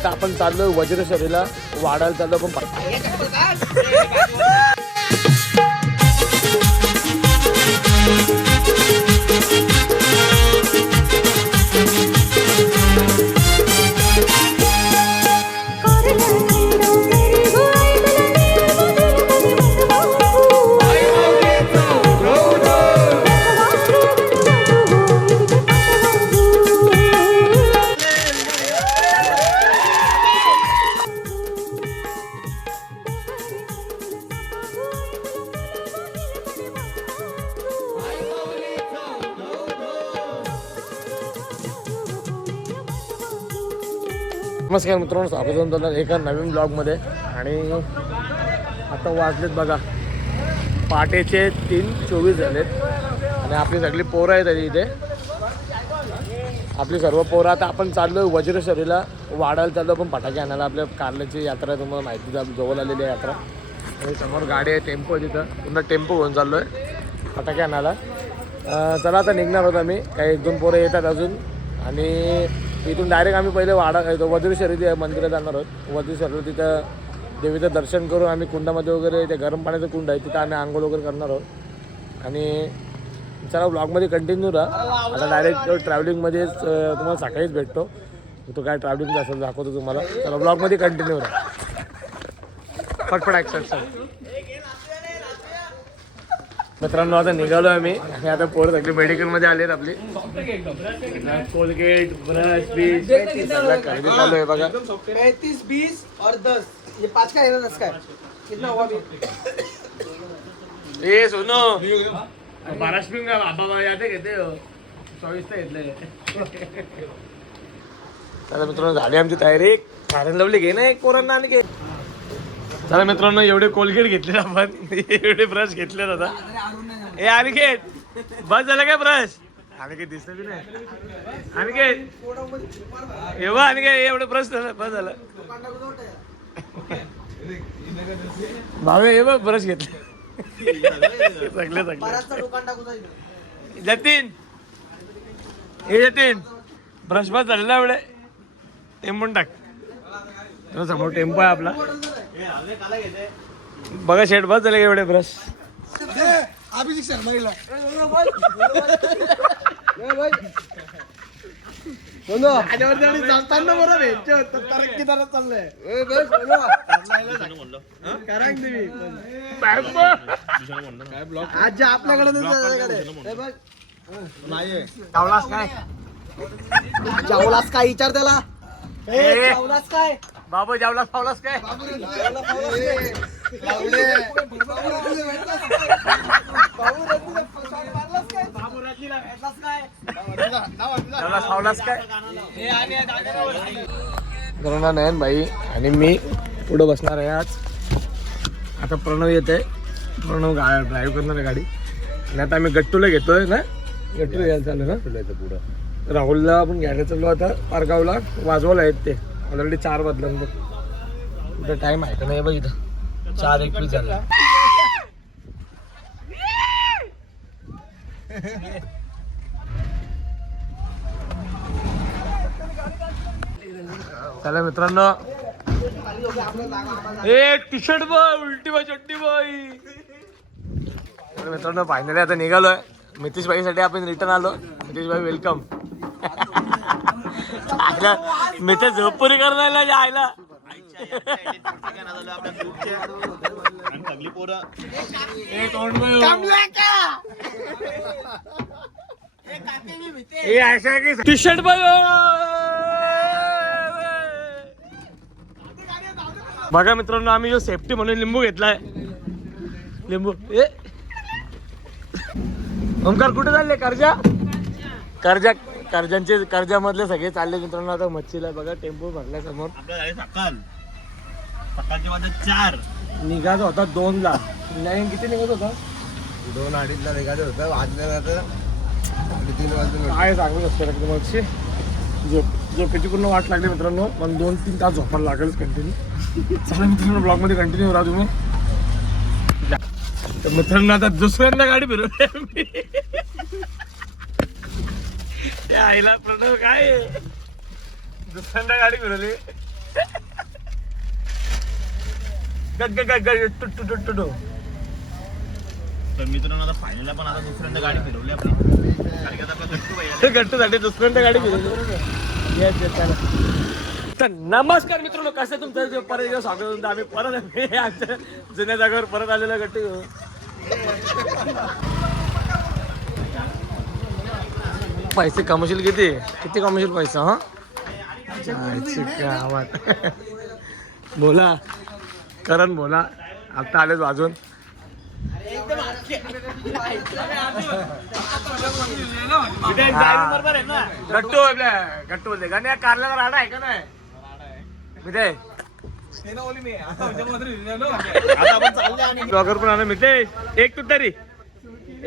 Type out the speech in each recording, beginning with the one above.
आता आपण चाललोय वज्रेश्वरीला, वाढायला चाललो पण नमस्कार मित्रांनो, स्वागत आहे तुमचं एका नवीन ब्लॉगमध्ये. आणि आता वाजलेत बघा पहाटेचे 3:24 झालेत आणि आपली सगळी पोरं आहेत इथे. आपली सर्व पोरं आता आपण चाललो आहे वज्रेश्वरीला, वाढायला चाललो पण फटाके आणायला. आपल्या कारल्याची यात्रा तुम्हाला माहिती जवळ आलेली आहे यात्रा. आणि समोर गाडी आहे, टेम्पो आहे तिथं, पुन्हा टेम्पो घेऊन चाललो आहे फटाके आणायला. चला आता निघणार होत आम्ही, काही 1-2 पोरं येतात अजून. आणि इथून डायरेक्ट आम्ही पहिले वज्रेश्वरी मंदिरात जाणार आहोत. वज्रेश्वरीला तिथं देवीचं दर्शन करून आम्ही कुंडामध्ये वगैरे, ते गरम पाण्याचं कुंड आहे तिथं आम्ही आंघोळ वगैरे करणार आहोत. आणि चला ब्लॉगमध्ये कंटिन्यू राहा. आता डायरेक्ट ट्रॅव्हलिंगमध्येच तुम्हाला सकाळीच भेटतो. तो काय ट्रॅव्हलिंग असेल दाखवतो तुम्हाला. चला ब्लॉगमध्ये कंटिन्यू राहा. फटफट ॲक्शन. मित्रांनो आता निघालो आम्ही आणि आता पोरं सगळे मेडिकलमध्ये आलेत. आपली कोलगेट, ब्रश, बीज खरेदी चालू आहे बघा. 35, 20 और 10 ये 5 का है ना, 10 का है, कितना हुआ भी? ए सोनो महाराष्ट्र में बाबा याद घेते 24 घेतले. चला मित्रांनो झाली आमची तयारी. कारण लवली घे ना एक पोरांना आणि घे. चला मित्रांनो एवढे कोलगेट घेतले आपण, एवढे ब्रश घेतले आता. ए अनिकेत बस झालं काय ब्रश? अनिकेत दिसत बी नाही. अनिकेत एवढं अनिकेत एवढे ब्रश झालं बस झालं. भावे हे बघ ब्रश घेतले सगळे जतीन. हे जतीन ब्रश बस झालेला एवढे टेम्पून टाक. समोर टेम्पो आहे आपला बघा. शेट बस झाले एवढे ब्रश. आज आपल्याकडे जेवलास काय विचार त्याला. जेवलास काय बाबू? जेवलास पावलास काय? नयन भाई आणि मी पुढे बसणार आहे आज. आता प्रणव येत आहे. प्रणव ड्राईव्ह करणार आहे गाडी. आणि आता आम्ही गट्टूला घेतोय ना, गट्टूला घ्यायला चालू ना पुढं. राहुलला आपण घ्यायला चाललो आता पारगावला. वाजवायला आहेत ते ऑलरेडी 4 वाजलं. कुठं टाइम आहे का नाही बघ इथं. 4:21 झाला. चला मित्रांनो, ए टी शर्ट बॉय उलटी बाई चट्टी बाई. मित्रांनो फायनली आता निघालोय. मितेश भाईसाठी आपण रिटर्न आलो. मितेश भाई वेलकम. मितेश झोपपुरी करायला आयला. टी शर्ट बघा मित्रांनो, आम्ही जो सेफ्टी म्हणून लिंबू घेतलाय. लिंबू ए ओमकार कुठे चालले? कर्जामधले सगळे चालले मित्रांनो. आता मच्छीला बघा टेम्पो भरलाय समोर. सकाळचे वाजत 4 निघायचा होता 2ला. नाही किती निघत होता? 2-2:30 निघायचं होतं. वाजल्यानंतर 3 वाजता काय सांगू शकतो मच्छी. झोपेची पूर्ण वाट लागली मित्रांनो. पण 2-3 तास झोपायला लागेल कंटिन्यू. चला मित्रांनो ब्लॉगमध्ये कंटिन्यू राहा तुम्ही. तर मित्रांनो आता दुसऱ्यांदा गाडी फिरवली त्या आईला प्रणव काय दुसऱ्यांदा गाडी फिरवली. तर मित्रांनो आता फायनलला पण आता दुसऱ्यांदा गाडी फिरवली आपली कारण की आता आपला गट्टू भैया गट्टूसाठी दुसऱ्यांदा गाडी फिरवली. तर नमस्कार मित्रांनो, कसं तुमचं परत एकदा स्वागत होतं. आम्ही परत आमच्या जुन्या जागेवर परत आलेलो गट्टू घेऊन. पैसे कमवशील किती कमवशील पैसा? हा आवाज बोला करण बोला. आता आलेच वाजून. गट्टू गट्टू बोलते गाण्या कारल्याला राडा आहे का नाही? मिते ब्लॉगर पण आला. मिते एक तू तरी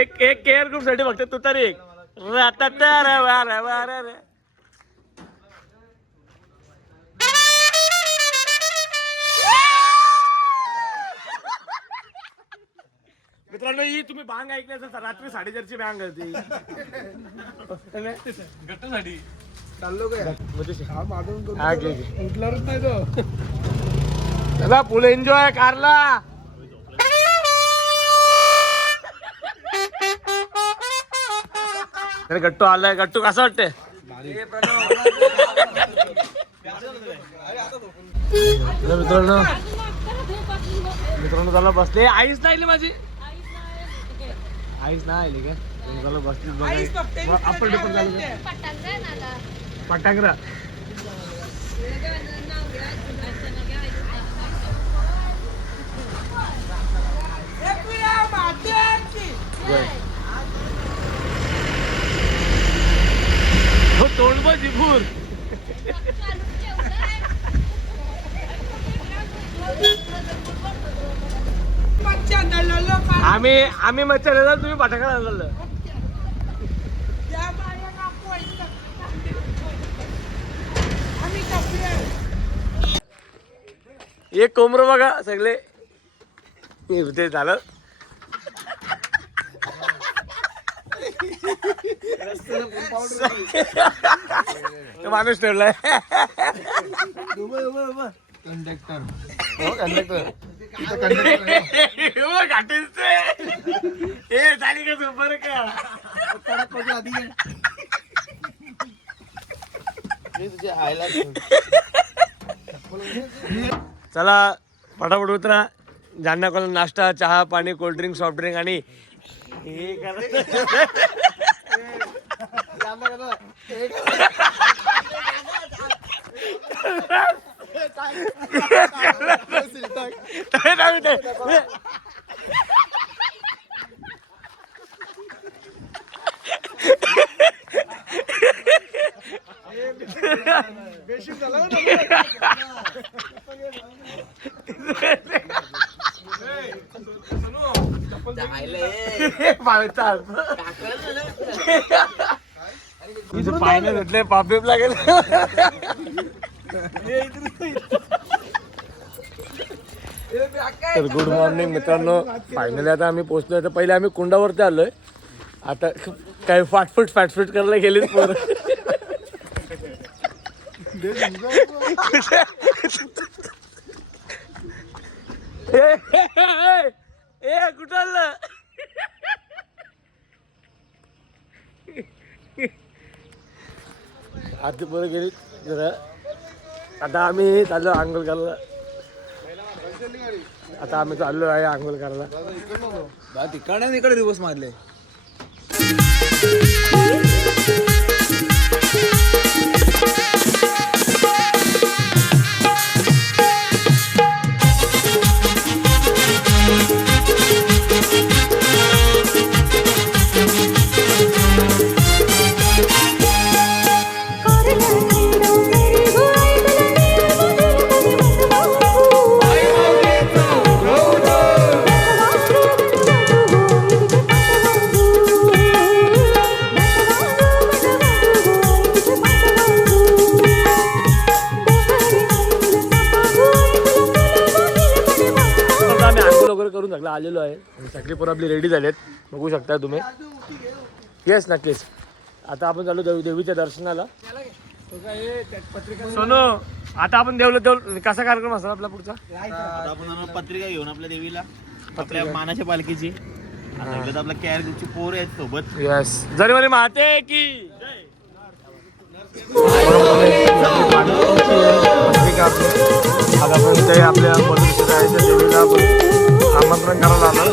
एक केअर ग्रुप साठी फक्त तू तरी एक मित्रांनो, ही तुम्ही भांग ऐकली असेल तर रात्री 4:30ची भांग होती. गट्टूसाठी चाललो काय उठणारच नाही तो. चला फुल एन्जॉय कारला. अरे गट्टू आलाय. गट्टू कसं वाटते? मित्रांनो मित्रांनो चला बसले. आईच नाही आली माझी. आईच नाही आली का? चला बसली. आपण पण चालू पटांगरा. हो तोंड बघ जिभूर. आम्ही मच्छर येतात, तुम्ही फटाका आणलं. एक कोंबड बघा सगळे ते झालं. माणूस ठेवलाय कंडक्टर. हो कंडक्टर झाली का झोपर का? चला फटाफट उतरा. ज्यांना कोणाला नाश्ता चहा पाणी कोल्ड्रिंक सॉफ्ट ड्रिंक आणि हे पायने घेतले पापीप लागेल. तर गुड मॉर्निंग मित्रांनो. फायनली आता आम्ही पोहोचलोय. तर पहिले आम्ही कुंडावरती आलोय. आता काय फाटफूट करायला गेलीच पोरं. कुठं आलं? आधी पोरं गेली जरा. आता आम्ही चाललो आंघोळ करायला. आता आम्ही चाललो आहे आंघोळ करायला. तिकडे इकडे रिवर्स मारले. करून सगळं आलेलो आहे. सगळी पोरं आपली रेडी झालेत, बघू शकता तुम्ही. येस नक्कीच. आता आपण चालू देवीच्या दर्शनाला. सोनू आता आपण देवलं कसा कार्यक्रम असणार आपला पुढचा? आता आपण पत्रिका घेऊन आपल्या देवीला आपल्या मानाच्या पालखीची आता इकडे आपल्या केअर ग्रुपची पोर आहेत सोबत. यस जरी म्हणे माते की आता आपण ते आपल्या देवीला आमंत्रण करायला आलं.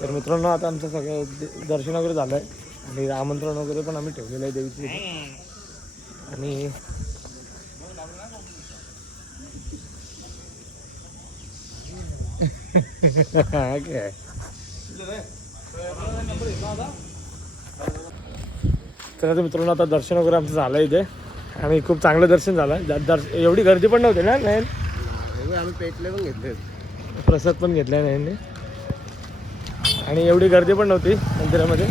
तर मित्रांनो आता आमचं सगळं दर्शन वगैरे झालंय आणि आमंत्रण वगैरे पण आम्ही ठेवलेलं आहे देवीची. आणि काय तर आता मित्रांनो आता दर्शन वगैरे आमचं झालं इथे आणि खूप चांगलं दर्शन झालं. एवढी गर्दी पण नव्हती ना. नाही आम्ही पेटले पण घेतले, प्रसाद पण घेतला नाही आणि एवढी गर्दी पण नव्हती मंदिरामध्ये.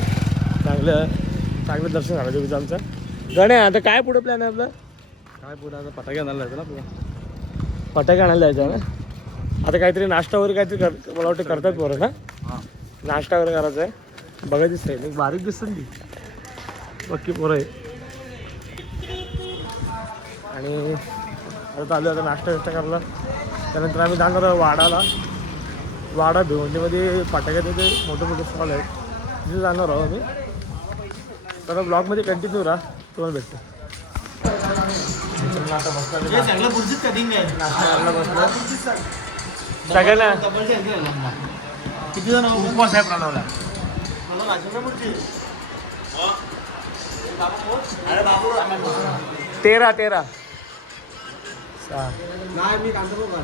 चांगलं दर्शन झालं देवीचं आमचं. गण्या आता काय पुढे प्लॅन आहे आपलं? काय पुढे आता फटाके आणायला जायचं ना आपल्याला. फटाके आणायला जायचं आहे ना. आता काहीतरी नाश्ता वगैरे काहीतरी मला वाटतं करतात पोरं ना. नाश्ता वगैरे करायचा आहे. बघा दिसतंय एक बारीक दिसतं ती पक्की पोरं आहे. आणि आता चालू आता नाश्ता करायला. त्यानंतर आम्ही जाणार वाडाला. वाडा भिवंडीमध्ये फटाक्याचे ते मोठे स्टॉल आहेत तिथे जाणार आहोत आम्ही. तर ब्लॉगमध्ये कंटिन्यू राहा, तुम्हाला भेटतो. सगळ्यांना किती जण उपवास आहे प्रणवला. 13 नाही मी कांदा पण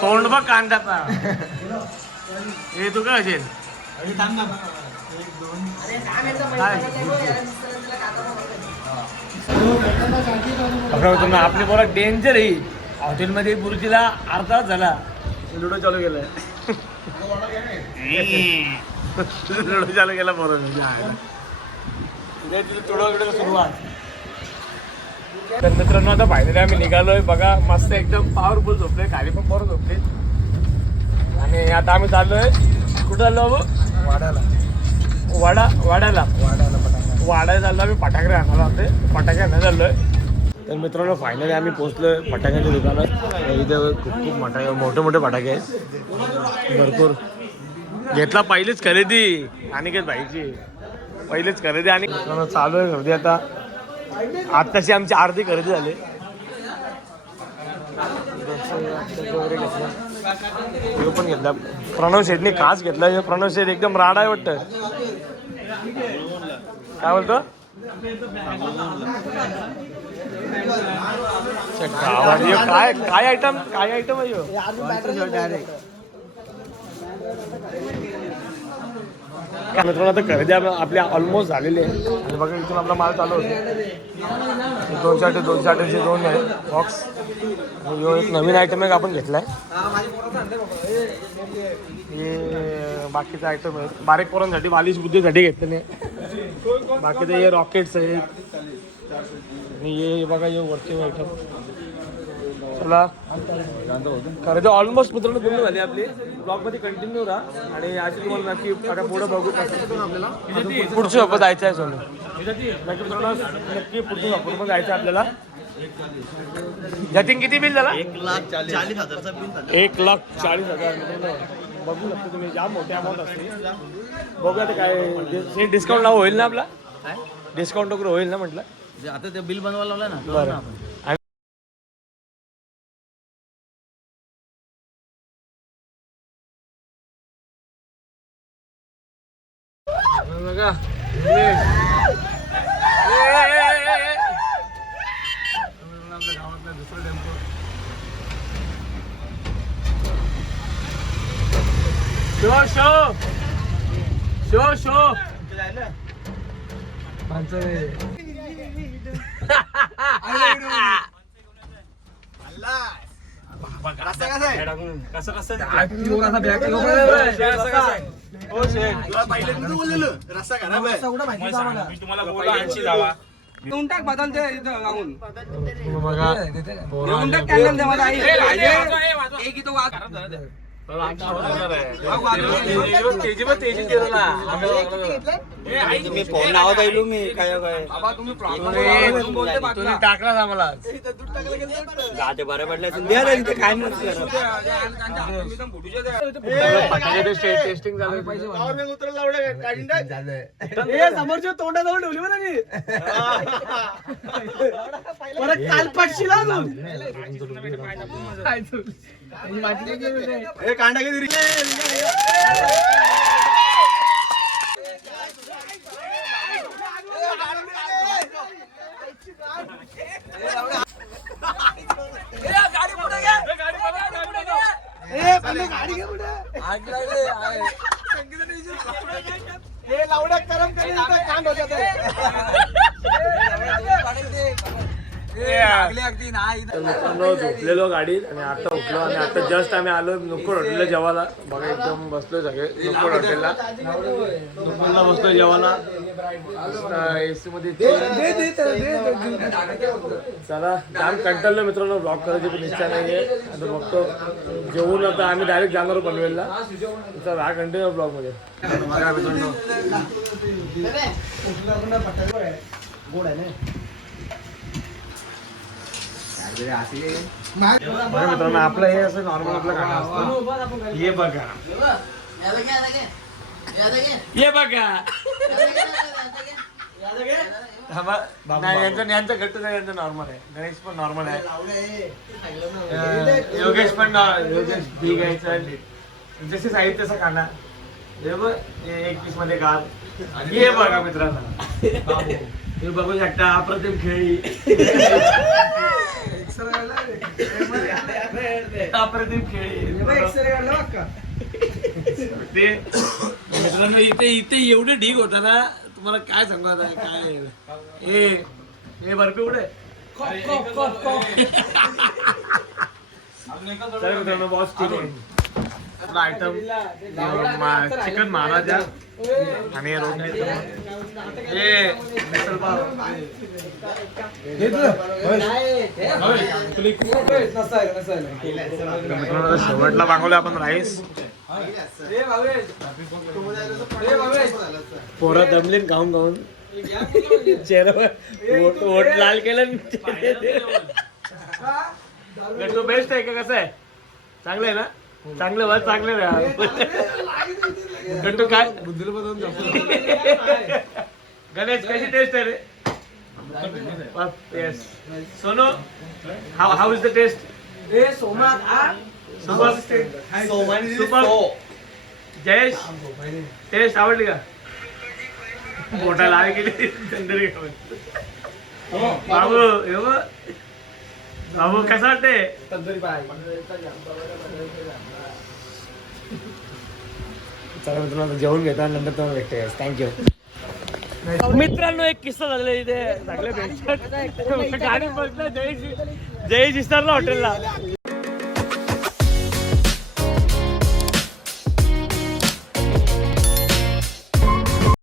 तोंड बघ कांद्याचा. हे तू काय असेल आपली पोरा डेंजर आहे. हॉटेलमध्ये गुरुजीला अर्धा झाला लुडो चालू केलाय. लुडो चालू केला पोरं तुडो सुरुवात. तर मित्रांनो आता फायनली आम्ही निघालोय. बघा मस्त एकदम पॉवरफुल झोपले. खाली पण बरं झोपले. आणि आता आम्ही चाललोय कुठं चाललो बाबू? वाड्याला चाललो आम्ही. फटाके आणायला होते. फटाके आणायला चाललोय. तर मित्रांनो फायनली आम्ही पोहोचलोय फटाक्याच्या दुकानात. इथे खूप मोठे फटाके आहेत भरपूर. घेतला पहिलीच खरेदी अनिकेत भाईची. पहिलीच खरेदी आणि चालू आहे खरेदी. आता आत्ताची आमची अर्धी खरेदी झाली. पण घेतला प्रणव शेठने खास घेतला. प्रणव शेठ एकदम राडा आहे वाटतं. काय बोलतो? काय आयटम आहे मित्रांनो. आता खरेदी आपल्या ऑलमोस्ट झालेली आहे. आणि बघा इथून आपला माल चालू होतो. 200 दोन आहे बॉक्स. एक नवीन आयटम आहे आपण घेतलाय. हे बाकीचे आयटम आहेत बारीक पोरांसाठी बालिश बुद्धीसाठी घेतले नाही. बाकीचे हे रॉकेट्स आहेत. आणि हे बघा हे वरचे आयटम. चला खरेदी ऑलमोस्ट मित्रांनो पूर्ण झाली आपली. ब्लॉगमध्ये कंटिन्यू राहा आणि अशी तुम्हाला नक्की आता पुढे बघू. आपल्याला पुढची ऑफर जायचं आहे सोडून नक्की मित्रांनो. नक्की पुढची ऑफर पण जायचं आहे आपल्याला. जतीन किती बिल झाला? 1,40,000चा बिल झाला. 1,40,000 बघू शकतो तुम्ही. जाम मोठी अमाऊंट असते. बघूया आता काय डिस्काउंट होईल ना आपला. डिस्काउंट वगैरे होईल ना म्हटलं. आता ते बिल बनवायला लावलं ना. बरं बघा आपल्या गावातला दुसरा टेम्पो. शो कसं तुला पहिल्यांदा बोललेलं रस्सा खराब आहे. एवढं माहिती होतं आम्हाला. मी तुम्हाला बोललो 80 लावा. देऊन टाक बदल ते इथं लावून. बघा देऊन टाक कॅन्डल दे मला आई. एक इथं वाच. मी फोन नाव पाहिलो मी काय बाबा तुम्ही प्रॉब्लेम बोलते तुम्ही टाकलाच आम्हाला ते बरं पडलं द्या तिथे काय नसतं टेस्टिंग झालं समोरच्या तोंडाजवळ ठेवली बरं मी. परत काल पाचशे लागून कांडा किती तर मित्रांनो झोपलेलो गाडीत आणि आता उठलो आणि आता जस्ट आम्ही आलो नुकड हॉटेलला जेवायला. बघा एकदम बसलो सगळे नुकड हॉटेलला बसलो जेवायला. एसी मध्ये चला जाम कंटाळलो मित्रांनो. ब्लॉग करायची पण इच्छा नाहीये. आता बघतो जेवून आता आम्ही डायरेक्ट जाणार पनवेलला. चला हा कंटिन्यू ब्लॉग मध्ये बघा मित्रांनो. गोड आहे ना. बघा मित्रांनो आपलं हे असं नॉर्मल आपलं खाणं असतं. हे बघा हे बघा नाही यांचं घट्ट नाही, यांचं नॉर्मल आहे. गणेश पण नॉर्मल आहे. योगेश पण योगेश ठीक आहे. जसे साहित्य तसं खाना. हे बघ एक पीस मध्ये गार. हे बघा मित्रांनो हे बघू शकता अप्रतिम खेळी. अप्रतिम खेळी ते मित्रांनो. इथे एवढे ढीग होता ना तुम्हाला काय सांगू आता काय. हे बर्फी कुठे चला मित्रांनो बॉस ठीक आहे. आपला आयटम चिकन महाराजा आणि रोटी हे मिसळ पाव. मित्रांनो शेवटला मागवलं आपण राईस. पोरं दमलीन खाऊन खाऊन चेहऱ्यावर ओठ लाल केलं. तो बेस्ट आहे का कसं आहे चांगलं आहे ना. चांगलं बस चांगलं गट्टू काय गणेश कशी टेस्ट आहे रे. Yes Sonu how is the taste. Super Jayesh taste आवडली का. पोटाला आग गेली तंदुरी बाबू हे बघ बाबू कसं वाटते. तंदुरी पाय. चला मित्रांनो जेवून घेता नंतर तुम्हाला भेटते. थँक्यू. मित्रांनो एक किस्सा झालेला इथे चांगले गाडी बसला जयेश विस्तारला हॉटेलला.